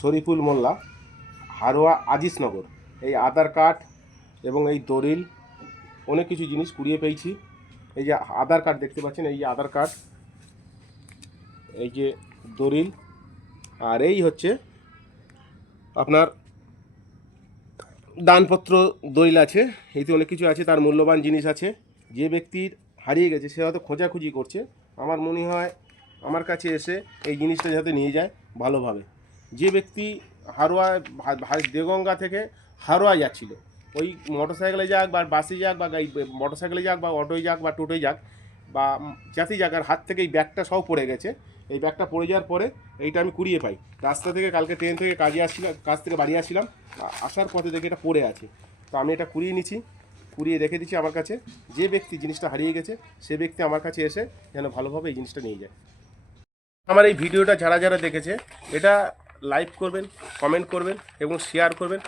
শরীফুল মোল্লা, হারোয়া আজিজনগর। এই আধার কার্ড এবং এই দলিল অনেক কিছু জিনিস কুড়িয়ে পেয়েছি। এই যে আধার কার্ড দেখতে পাচ্ছেন, এই যে আধার কার্ড, এই যে দলিল, আর এই হচ্ছে আপনার দানপত্র দলিল আছে। এইতে অনেক কিছু আছে, তার মূল্যবান জিনিস আছে। যে ব্যক্তির হারিয়ে গেছে সে হয়তো খোঁজাখুঁজি করছে, আমার মনে হয় আমার কাছে এসে এই জিনিসটা যাতে নিয়ে যায় ভালোভাবে। যে ব্যক্তি হারোয়া দেগঙ্গা থেকে হারোয়া যাচ্ছিল, ওই মোটরসাইকেলে যাক বা বাসে যাক বা মোটরসাইকেলে যাক বা অটোয় যাক বা টোটোয় যাক বা যাতেই যাক, আর হাত থেকে এই ব্যাগটা সব পড়ে গেছে। এই ব্যাগটা পড়ে যাওয়ার পরে এইটা আমি কুড়িয়ে পাই রাস্তা থেকে। কালকে ট্রেন থেকে কাজ থেকে বাড়ি আসছিলাম, আসার পথে দেখে এটা পড়ে আছে। তো আমি এটা কুড়িয়ে নিচ্ছি, কুড়িয়ে রেখে দিচ্ছি আমার কাছে। যে ব্যক্তি জিনিসটা হারিয়ে গেছে সে ব্যক্তি আমার কাছে এসে যেন ভালোভাবে এই জিনিসটা নিয়ে যায়। আমার এই ভিডিওটা যারা যারা দেখেছে, এটা লাইক করবেন, কমেন্ট করবেন এবং শেয়ার করবেন।